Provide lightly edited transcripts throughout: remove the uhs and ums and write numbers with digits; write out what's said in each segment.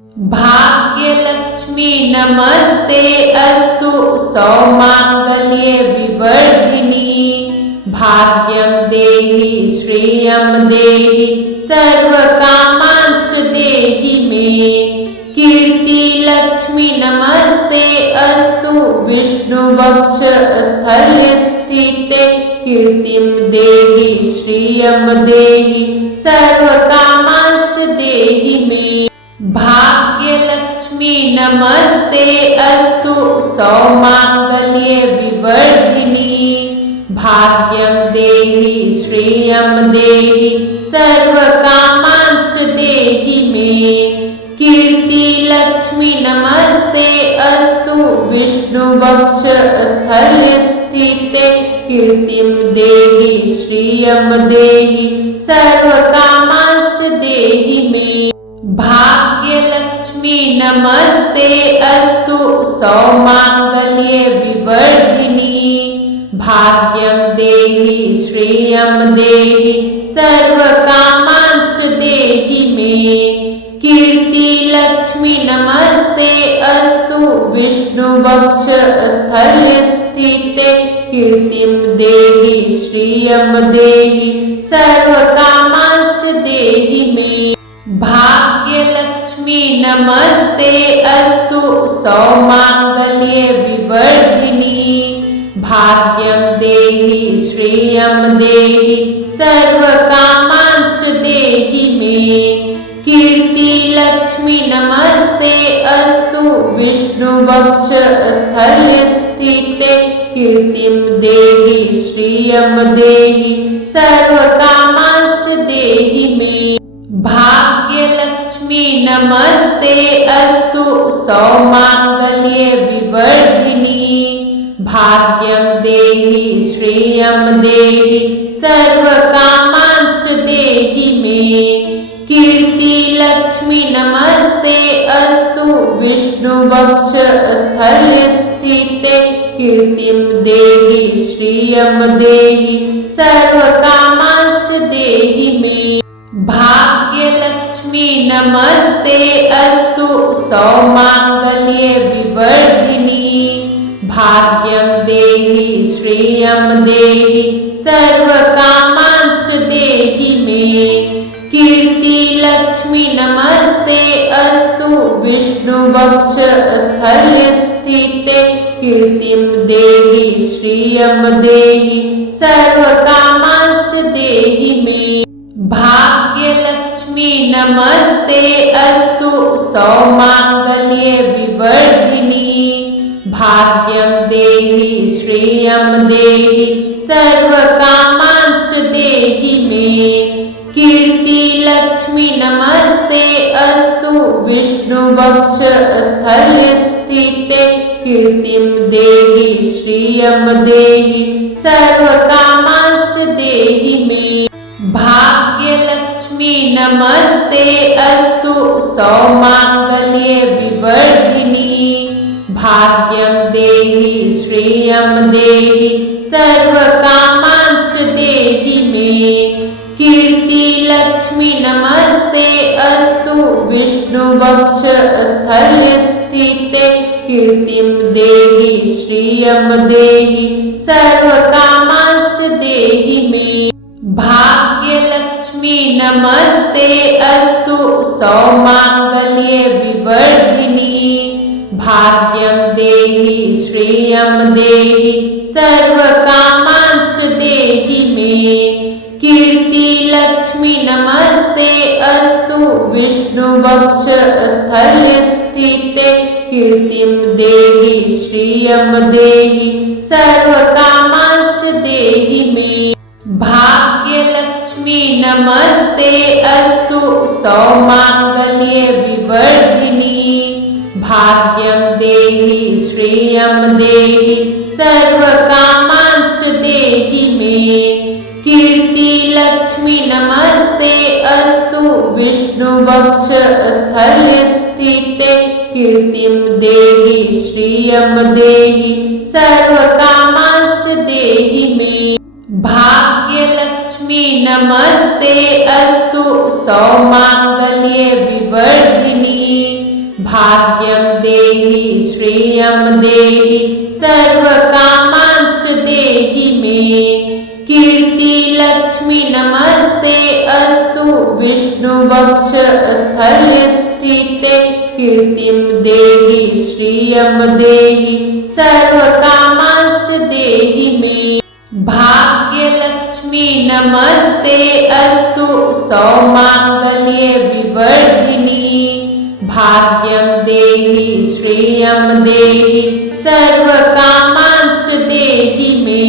भाग्यलक्ष्मी नमस्ते अस्तु सौमांगल्ये विवर्धिनी। भाग्यं देहि श्रेयं देहि सर्वकामांश्च देहि मे। कीर्तिलक्ष्मी नमस्ते अस्तु विष्णुवक्ष स्थल्य स्थिते। कीर्तिं देहि श्रियं देहि सर्वकामांश्च देहि मे। भाग्यलक्ष्मी नमस्ते अस्तु सौमांगल्ये विवर्धिनी। भाग्यं देहि श्रेयं देहि सर्वकामांश्च देहि मे। कीर्तिलक्ष्मी नमस्ते अस्तु विष्णुवक्ष स्थल्य स्थिते। कीर्तिं देहि श्रियं देहि सर्वकामांश्च देहि मे। भाग्यलक्ष्मी नमस्ते अस्तु सौमांगल्ये विवर्धिनी। भाग्यं देहि श्रेयं देहि सर्वकामांश्च देहि मे। कीर्तिलक्ष्मी नमस्ते अस्तु विष्णुवक्ष स्थल्य स्थिते। कीर्तिं देहि श्रियं देहि सर्वकामांश्च देहि मे। भाग्यलक्ष्मी नमस्ते अस्तु सौमांगल्ये विवर्धिनी। भाग्यं देहि श्रेयं देहि सर्वकामांश्च देहि मे। कीर्तिलक्ष्मी नमस्ते अस्तु विष्णुवक्ष स्थल्य स्थिते। कीर्तिं देहि श्रियं देहि सर्वकामांश्च देहि मे। भाग्यलक्ष्मी नमस्ते अस्तु सौमांगल्ये विवर्धिनी। भाग्यं देहि श्रेयं देहि सर्वकामांश्च देहि मे। कीर्तिलक्ष्मी नमस्ते अस्तु विष्णुवक्ष स्थल्य स्थिते। कीर्तिं देहि श्रियं देहि सर्वकामांश्च देहि मे। भाग्यलक्ष्मी नमस्ते अस्तु सौमांगल्ये विवर्धिनी। भाग्यं देहि श्रेयं देहि सर्वकामांश्च देहि मे। कीर्तिलक्ष्मी नमस्ते अस्तु विष्णुवक्ष स्थल्य स्थिते। कीर्तिं देहि श्रियं देहि सर्वकामांश्च देहि मे। भाग्यलक्ष्मी नमस्ते अस्तु सौमांगल्ये विवर्धिनी। भाग्यं देहि श्रेयं देहि सर्वकामांश्च देहि मे। कीर्तिलक्ष्मी नमस्ते अस्तु विष्णुवक्ष स्थल्य स्थिते। कीर्तिं देहि श्रियं देहि सर्वकामांश्च देहि मे। भाग्यलक्ष्मी नमस्ते अस्तु सौमांगल्ये विवर्धिनी। भाग्यं देहि श्रेयं देहि सर्वकामांश्च देहि मे। कीर्तिलक्ष्मी नमस्ते अस्तु विष्णुवक्ष स्थल्य स्थिते। कीर्तिं देहि श्रियं देहि सर्वकामांश्च देहि मे। भाग्यलक्ष्मी नमस्ते अस्तु सौमांगल्ये विवर्धिनी। भाग्यं देहि श्रेयं देहि सर्वकामांश्च देहि मे। कीर्तिलक्ष्मी नमस्ते अस्तु विष्णुवक्ष स्थल्य स्थिते। कीर्तिं देहि श्रियं देहि सर्वकामांश्च देहि मे। भाग्यलक्ष्मी नमस्ते अस्तु सौमांगल्ये विवर्धिनी। भाग्यं देहि श्रेयं देहि सर्वकामांश्च देहि मे। कीर्तिलक्ष्मी नमस्ते अस्तु विष्णुवक्ष स्थल्य स्थिते। कीर्तिं देहि श्रियं देहि सर्वकामांश्च देहि मे। भाग्यलक्ष्मी नमस्ते अस्तु सौमांगल्ये विवर्धिनी। भाग्यं देहि श्रियं देहि सर्वकामांश्च देहि मे। कीर्तिलक्ष्मी नमस्ते अस्तु विष्णुवक्षस्थल्यस्थिते कीर्तिं देहि श्रियं देहि सर्वकामांश्च देहि मे। भाग्यलक्ष्मी नमस्ते अस्तु सौमांगल्ये विवर्धिनी भाग्यं देहि श्रियं देहि सर्वकामांश्च देहि मे।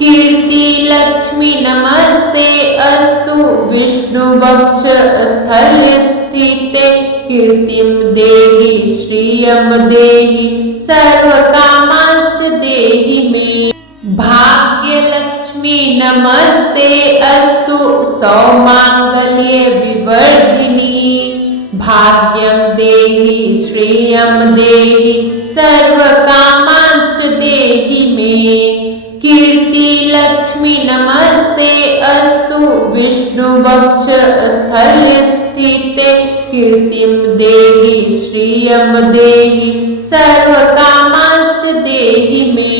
कीर्तिलक्ष्मी नमस्ते अस्तु विष्णुवक्षस्थल्यस्थिते कीर्तिं देहि श्रियं देहि सर्वकामांश्च देहि मे। भाग्यलक्ष्मी नमस्ते अस्तु सौमांगल्ये विवर्धिनी भाग्यं देहि श्रियं देहि सर्वकामांश्च देहि मे। कीर्तिलक्ष्मी नमस्ते अस्तु विष्णुवक्षस्थल्यस्थिते कीर्तिं देहि श्रियं देहि सर्वकामांश्च देहि मे।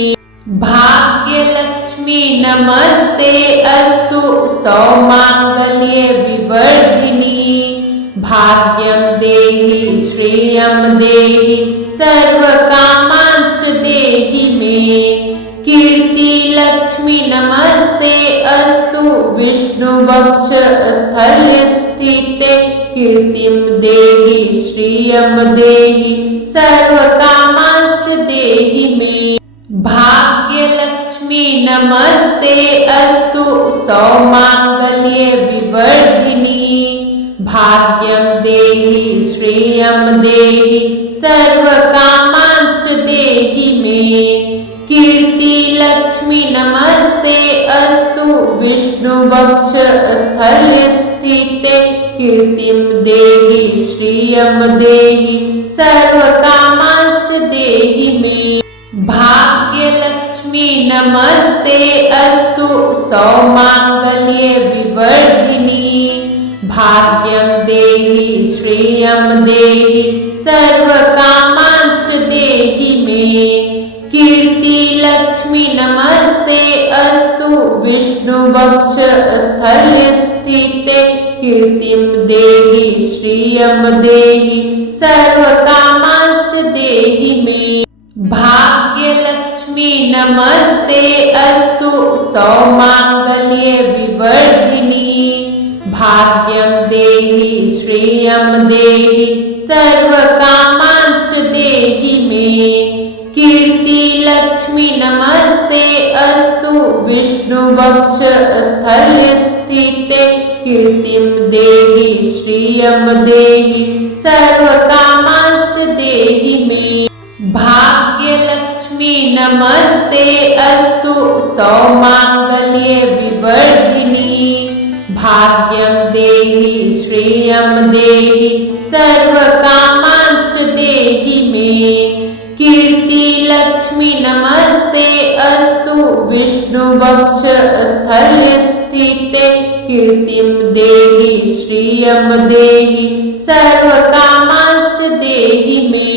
भाग्यलक्ष्मी नमस्ते अस्तु सौमांगल्ये विवर्धिनी भाग्यं देहि श्रियं देहि सर्वकामांश्च देहि मे। कीर्तिलक्ष्मी नमस्ते अस्तु विष्णुवक्षस्थल्यस्थिते कीर्तिं देहि श्रियं देहि सर्वकामांश्च देहि मे। भाग्यलक्ष्मी नमस्ते अस्तु सौमांगल्ये विवर्धिनी भाग्यं देहि श्रियं देहि सर्वकामांश्च देहि मे। कीर्तिलक्ष्मी नमस्ते अस्तु विष्णुवक्षस्थल्यस्थिते कीर्तिं देहि श्रियं देहि सर्वकामांश्च देहि मे। भाग्यलक्ष्मी नमस्ते अस्तु सौमांगल्ये विवर्धिनी भाग्यं देहि श्रियं देहि सर्वकामांश्च देहि मे। कीर्तिलक्ष्मी नमस्ते अस्तु विष्णुवक्षस्थल्यस्थिते कीर्तिं देहि श्रियं देहि सर्वकामांश्च देहि मे। भाग्यलक्ष्मी नमस्ते अस्तु सौमांगल्ये विवर्धिनी भाग्यं देहि श्रियं देहि सर्वकामांश्च देहि मे। कीर्तिलक्ष्मी नमस्ते अस्तु विष्णुवक्षस्थल्यस्थिते कीर्तिं देहि श्रियं देहि सर्वकामांश्च देहि मे। भाग्यलक्ष्मी नमस्ते अस्तु सौमांगल्ये विवर्धिनी भाग्यं देहि श्रियं देहि सर्वकामांश्च देहि मे। कीर्तिलक्ष्मी नमस्ते अस्तु विष्णुवक्षस्थल्यस्थिते कीर्तिं देहि श्रियं देहि सर्वकामांश्च देहि मे।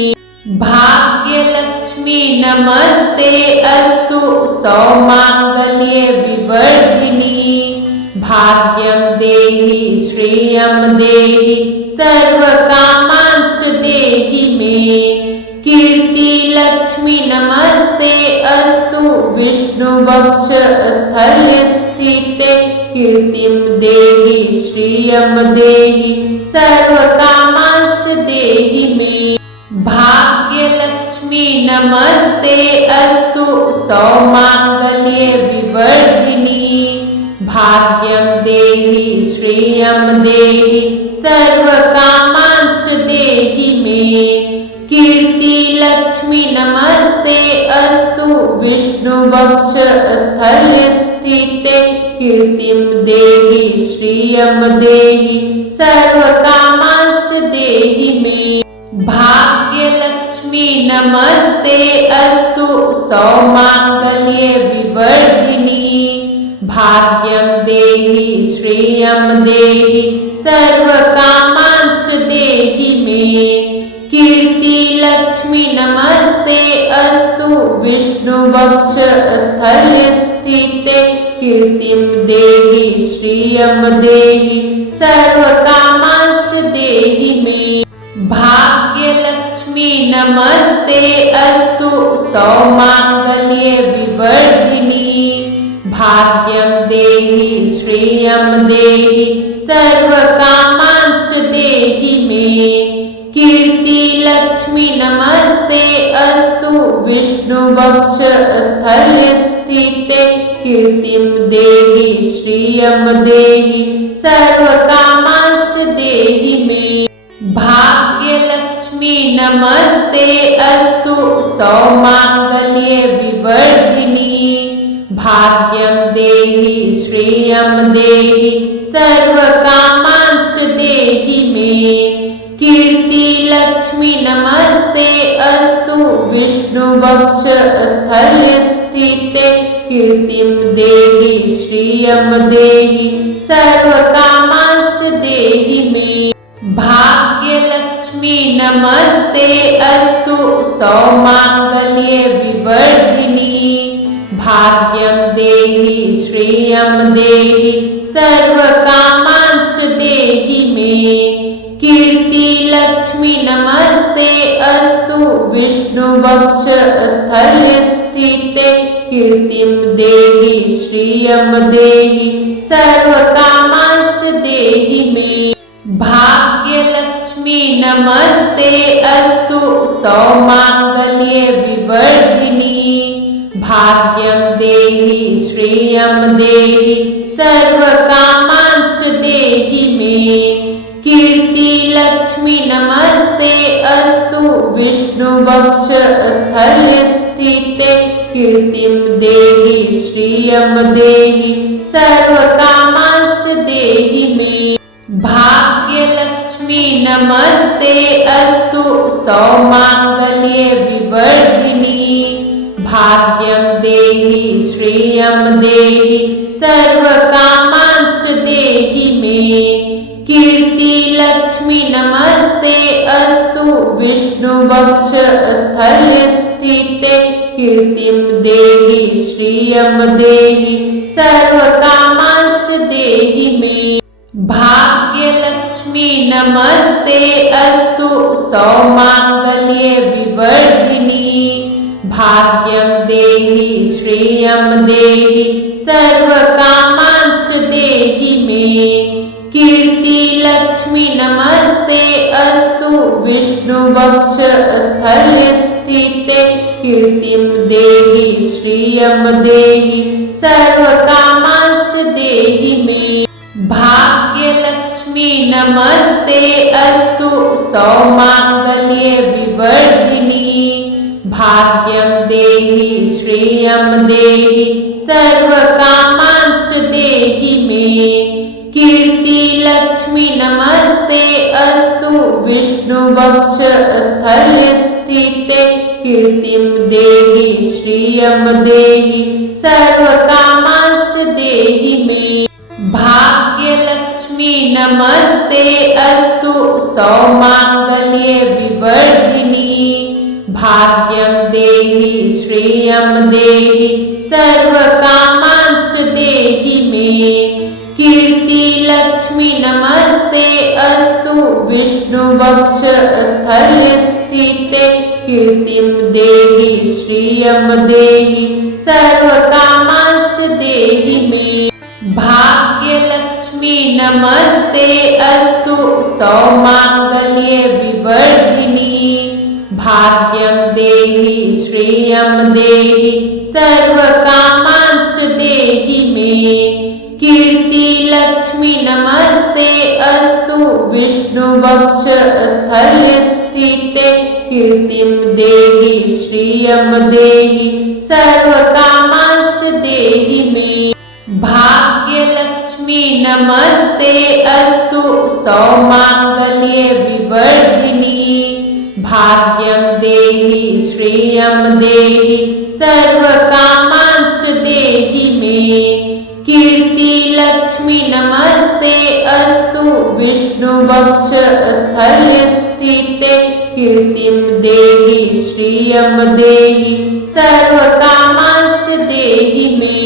भाग्यलक्ष्मी नमस्ते अस्तु सौमांगल्ये विवर्धिनी भाग्यं देहि श्रियं देहि सर्वकामांश्च देहि मे। कीर्तिलक्ष्मी नमस्ते अस्तु विष्णुवक्षस्थल्यस्थिते कीर्तिं देहि श्रियं देहि सर्वकामांश्च देहि मे। भाग्यलक्ष्मी नमस्ते अस्तु सौमांगल्ये विवर्धिनी भाग्यं देहि श्रियं देहि सर्वकामांश्च देहि मे। कीर्तिलक्ष्मी नमस्ते अस्तु विष्णुवक्षस्थल्यस्थिते कीर्तिं देहि श्रियं देहि सर्वकामांश्च देहि मे। भाग्यलक्ष्मी नमस्ते अस्तु सौमांगल्ये विवर्धिनी भाग्यं देहि श्रियं देहि सर्वकामांश्च देहि मे। कीर्ति लक्ष्मी नमस्ते अस्तु विष्णुवक्ष स्थले स्थिते कीर्तिं देहि श्रियं देहि सर्वकामांश्च देहि मे। भाग्यलक्ष्मी नमस्ते अस्तु सौमांगल्ये विवर्धिनी भाग्यं देहि श्रियं देहि सर्वकामांश्च देहि मे। कीर्ति लक्ष्मी नमस्ते अस्तु विष्णुवक्ष स्थले स्थिते कीर्तिं देहि श्रियं देहि सर्वकामांश्च देहि मे। भाग्यलक्ष्मी नमस्ते अस्तु सौमांगल्ये विवर्धिनी भाग्यं देहि श्रियं देहि सर्वकामांश्च देहि मे। कीर्ति लक्ष्मी नमस्ते अस्तु विष्णुवक्ष स्थले स्थिते कीर्तिं देहि श्रियं देहि सर्वकामांश्च देहि मे। भाग्यलक्ष्मी नमस्ते अस्तु सौमांगल्ये विवर्धिनी भाग्यं देहि श्रियं देहि सर्वकामांश्च देहि मे। कीर्ति लक्ष्मी नमस्ते अस्तु विष्णुवक्ष स्थले स्थिते कीर्तिं देहि श्रियं देहि सर्वकामांश्च देहि मे। भाग्यलक्ष्मी नमस्ते अस्तु सौमांगल्ये विवर्धिनी भाग्यं देहि श्रियं देहि सर्वकामांश्च देहि मे। कीर्ति लक्ष्मी नमस्ते अस्तु विष्णुवक्ष स्थले स्थिते कीर्तिं देहि श्रियं देहि सर्वकामांश्च देहि मे। भाग्यलक्ष्मी नमस्ते अस्तु सौमांगल्ये विवर्धिनी भाग्यं देहि श्रियं देहि सर्वकामांश्च देहि मे। कीर्ति लक्ष्मी नमस्ते अस्तु विष्णुवक्ष स्थले स्थिते कीर्तिं देहि श्रियं देहि सर्वकामांश्च देहि मे। भाग्यलक्ष्मी नमस्ते अस्तु सौमांगल्ये विवर्धिनी भाग्यं देहि श्रियं देहि सर्वकामांश्च देहि मे। कीर्ति लक्ष्मी नमस्ते अस्तु विष्णुवक्ष स्थले स्थिते कीर्तिं देहि श्रियं देहि सर्वकामांश्च देहि मे। भाग्यलक्ष्मी नमस्ते अस्तु सौमांगल्ये विवर्धिनी भाग्यं देहि श्रियं देहि सर्वकामांश्च देहि मे। कीर्ति लक्ष्मी नमस्ते अस्तु विष्णुवक्ष स्थले स्थिते कीर्तिं देहि श्रियं देहि सर्वकामांश्च देहि मे। भाग्यलक्ष्मी नमस्ते अस्तु सौमांगल्ये विवर्धिनी भाग्यं देहि श्रियं देहि सर्वकामांश्च देहि मे। कीर्ति लक्ष्मी नमस्ते अस्तु विष्णुवक्ष स्थले स्थिते कीर्तिं देहि श्रियं देहि सर्वकामांश्च देहि मे। भाग्यलक्ष्मी नमस्ते अस्तु सौमांगल्ये विवर्धिनी भाग्यं देहि श्रियं देहि सर्वकामांश्च देहि मे। कीर्ति लक्ष्मी नमस्ते अस्तु विष्णुवक्ष स्थले स्थिते कीर्तिं देहि श्रियं देहि सर्वकामांश्च देहि मे। भाग्यलक्ष्मी नमस्ते अस्तु सौमांगल्ये विवर्धिनी भाग्यं देहि श्रियं देहि सर्वकामांश्च देहि मे। कीर्ति लक्ष्मी नमस्ते अस्तु विष्णुवक्ष स्थले स्थिते कीर्तिं देहि श्रियं देहि सर्वकामांश्च देहि मे।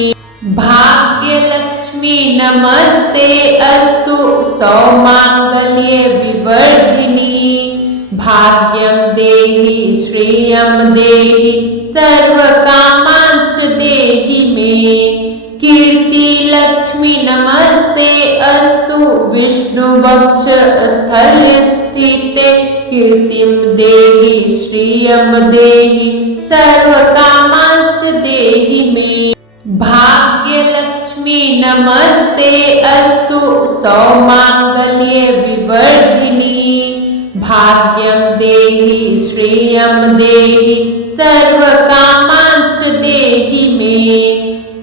भाग्यलक्ष्मी नमस्ते अस्तु सौमांगल्ये विवर्धिनी। भाग्यं देहि श्रियं देहि सर्वकामांश्च देहि मे। कीर्तिलक्ष्मी नमस्ते अस्तु विष्णुवक्ष स्थल्यस्थिते। कीर्तिं देहि श्रियं देहि सर्वकामांश्च देहि मे। भाग्यलक्ष्मी नमस्ते अस्तु सौमांगल्ये विवर्धिनी। भाग्यं देहि श्रियं देहि सर्वकामांश्च देहि मे।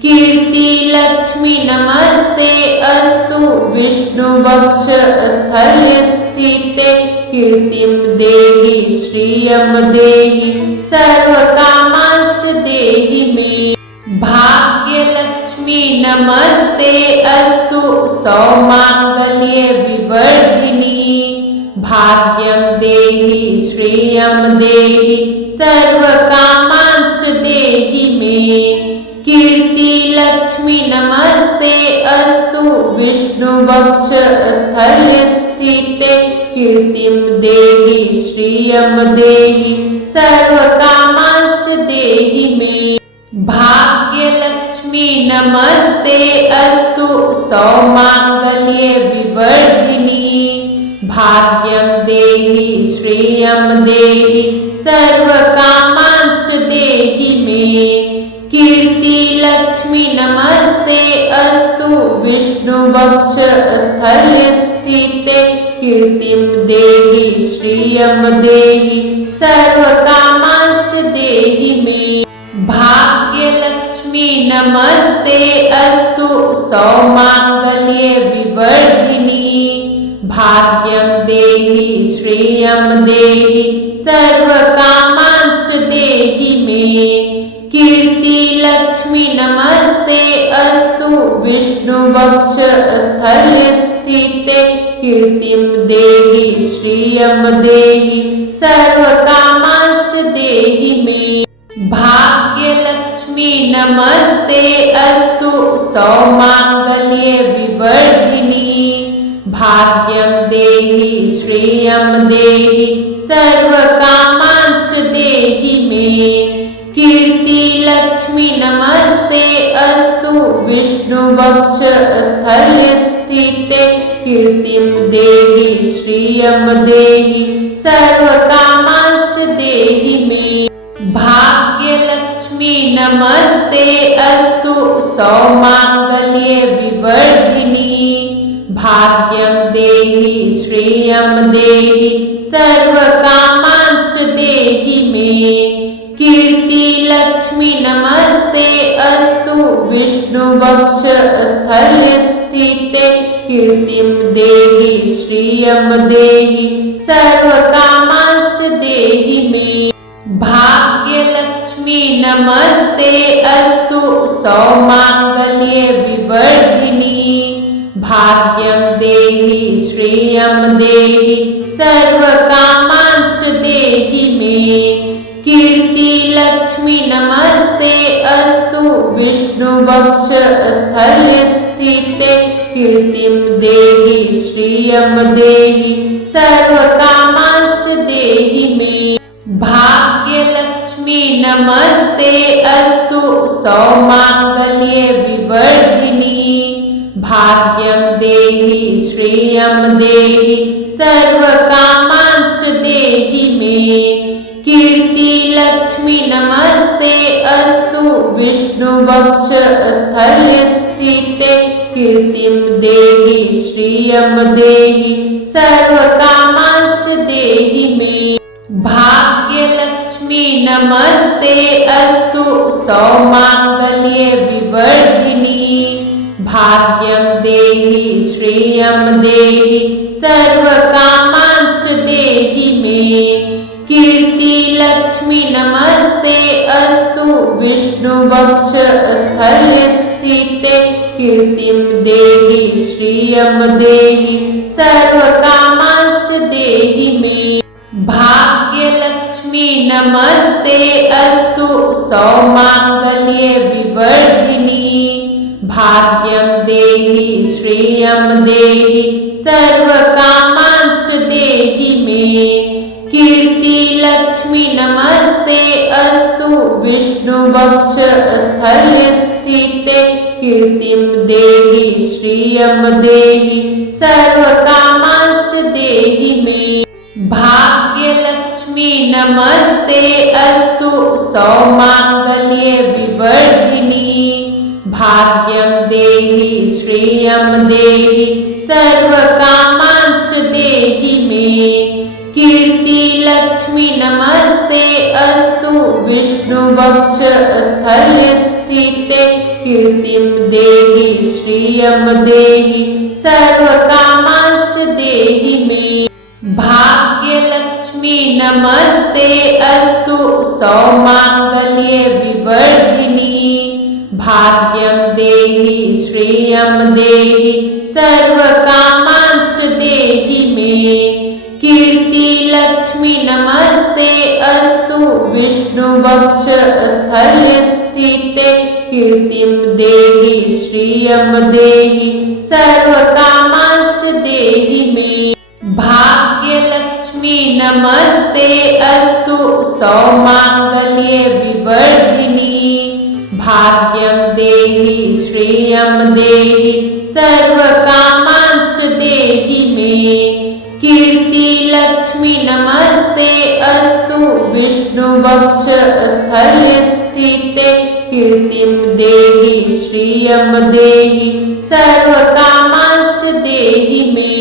कीर्तिलक्ष्मी नमस्ते अस्तु विष्णुवक्ष स्थल्यस्थिते। कीर्तिं देहि श्रियं देहि सर्वकामांश्च देहि मे। भाग्यलक्ष्मी नमस्ते अस्तु सौमांगल्ये विवर्धिनी। भाग्यं देहि श्रियं देहि सर्वकामांश्च देहि मे। कीर्तिलक्ष्मी नमस्ते अस्तु विष्णुवक्ष स्थल्यस्थिते। कीर्तिं देहि श्रियं देहि सर्वकामांश्च देहि मे। भाग्यलक्ष्मी नमस्ते अस्तु सौमांगल्ये विवर्धिनी। भाग्यं देहि श्रियं देहि सर्वकामांश्च देहि मे। कीर्तिलक्ष्मी नमस्ते अस्तु विष्णुवक्ष स्थल्यस्थिते। कीर्तिं देहि श्रियं देहि सर्वकामांश्च देहि मे। भाग्यलक्ष्मी नमस्ते अस्तु सौमांगल्ये विवर्धिनी। भाग्यं देहि श्रियं देहि सर्वकामांश्च देहि मे। कीर्तिलक्ष्मी नमस्ते अस्तु विष्णुवक्ष स्थल्यस्थिते। कीर्तिं देहि श्रियं देहि सर्वकामांश्च देहि मे। भाग्यलक्ष्मी नमस्ते अस्तु सौमांगल्ये विवर्धिनी। भाग्यं देहि श्रियं देहि सर्वकामांश्च देहि मे। कीर्तिलक्ष्मी नमस्ते अस्तु विष्णुवक्ष स्थल्यस्थिते। कीर्तिं देहि श्रियं देहि सर्वकामांश्च देहि मे। भाग्यलक्ष्मी नमस्ते अस्तु सौमांगल्ये विवर्धिनी। भाग्यं देहि श्रियं देहि सर्वकामांश्च देहि मे। कीर्तिलक्ष्मी नमस्ते अस्तु विष्णुवक्ष स्थल्यस्थिते। कीर्तिं देहि श्रियं देहि सर्वकामांश्च देहि मे। भाग्यलक्ष्मी नमस्ते अस्तु सौमांगल्ये विवर्धिनी। भाग्यं देहि श्रियं देहि सर्वकामांश्च देहि मे। कीर्तिलक्ष्मी नमस्ते अस्तु विष्णुवक्ष स्थल्यस्थिते। कीर्तिं देहि श्रियं देहि सर्वकामांश्च देहि मे। भाग्यलक्ष्मी नमस्ते अस्तु सौमांगल्ये विवर्धिनी। भाग्यं देहि श्रियं देहि सर्वकामांश्च देहि मे। कीर्तिलक्ष्मी नमस्ते अस्तु विष्णुवक्ष स्थल्यस्थिते। कीर्तिं देहि श्रियं देहि सर्वकामांश्च देहि मे। भाग्यलक्ष्मी नमस्ते अस्तु सौमांगल्ये विवर्धिनी। भाग्यं देहि श्रियं देहि सर्वकामांश्च देहि मे। कीर्तिलक्ष्मी नमस्ते अस्तु विष्णुवक्ष स्थल्यस्थिते। कीर्तिं देहि श्रियं देहि सर्वकामांश्च देहि मे। भाग्य लक्ष्मी नमस्ते अस्तु सौमांगल्ये विवर्धिनी भाग्यं देहि श्रियं देहि सर्वकामांश्च देहि मे कीर्ति लक्ष्मी नमस्ते अस्तु विष्णुवक्ष स्थल्य स्थिते कीर्तिं देहि श्रियं देहि सर्वकामांश्च देहि मे भाग्यलक्ष्मी नमस्ते अस्तु सौमांगल्ये विवर्धिनी भाग्यं देहि श्रियं देहि सर्वकामांश्च देहि मे कीर्ति लक्ष्मी नमस्ते अस्तु विष्णुवक्ष स्थल्य स्थिते कीर्तिं देहि श्रियं देहि सर्वकामांश्च देहि मे भाग्यलक्ष्मी नमस्ते अस्तु सौमांगल्ये विवर्धिनी भाग्यं देहि श्रियं देहि सर्वकामांश्च देहि मे कीर्ति लक्ष्मी नमस्ते अस्तु विष्णुवक्ष स्थल्य स्थिते कीर्तिं देहि श्रियं देहि सर्वकामांश्च देहि मे भाग्यलक्ष्मी नमस्ते अस्तु सौमांगल्ये विवर्धिनी भाग्यं देहि श्रियं देहि सर्वकामांश्च देहि मे कीर्ति लक्ष्मी नमस्ते अस्तु विष्णुवक्ष स्थल्य स्थिते कीर्तिं देहि श्रियं देहि सर्वकामांश्च देहि मे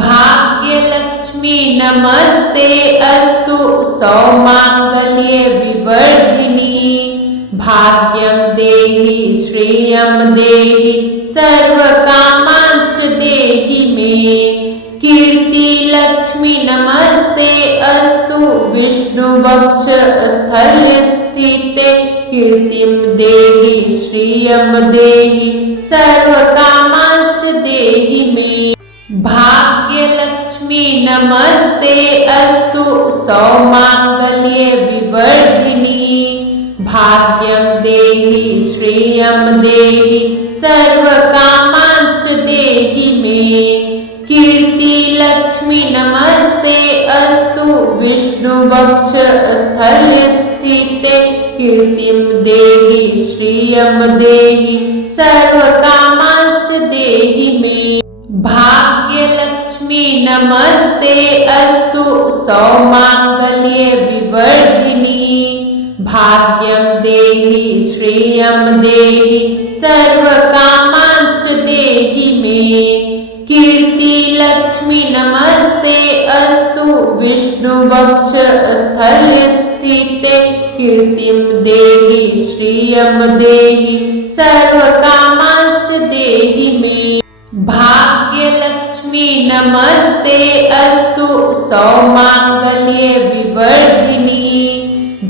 भाग्यलक्ष्मी नमस्ते अस्तु सौमांगल्ये विवर्धिनी भाग्यं देहि श्रियं देहि सर्वकामांश्च देहि मे कीर्ति लक्ष्मी नमस्ते अस्तु विष्णुवक्ष स्थल्य स्थिते कीर्तिं देहि श्रियं देहि सर्वकामांश्च देहि मे भाग्यलक्ष्मी नमस्ते अस्तु सौमांगल्ये विवर्धिनी भाग्यं देहि श्रियं देहि सर्वकामांश्च देहि मे कीर्ति लक्ष्मी नमस्ते अस्तु विष्णुवक्ष स्थल्य स्थिते कीर्तिं देहि श्रियं देहि सर्वकामांश्च देहि मे भाग्यलक्ष्मी नमस्ते अस्तु सौमांगल्ये विवर्धिनी भाग्यं देहि श्रियं देहि सर्वकामांश्च देहि मे कीर्ति लक्ष्मी नमस्ते अस्तु विष्णुवक्ष स्थल्य स्थिते कीर्तिं देहि श्रियं देहि सर्वकामांश्च देहि मे भाग्यलक्ष्मी नमस्ते अस्तु सौमांगल्ये विवर्धिनी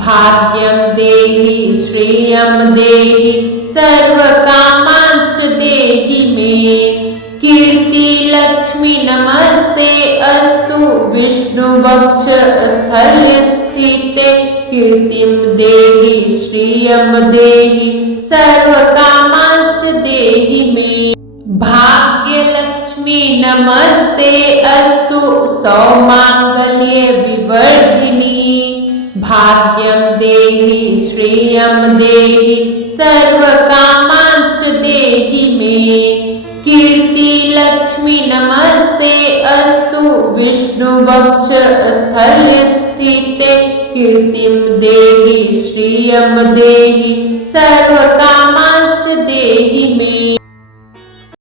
भाग्यं देहि श्रियं देहि सर्वकामांश्च देहि मे कीर्ति लक्ष्मी नमस्ते अस्तु विष्णुवक्ष स्थल्य स्थिते कीर्तिं देहि श्रियं देहि सर्वकामांश्च देहि मे भाग्यलक्ष्मी नमस्ते अस्तु सौमांगल्ये विवर्धिनी भाग्यं देहि श्रियं देहि सर्वकामांश्च देहि मे कीर्ति लक्ष्मी नमस्ते अस्तु विष्णुवक्ष स्थल्य स्थिते कीर्तिं देहि श्रियं देहि सर्वकामांश्च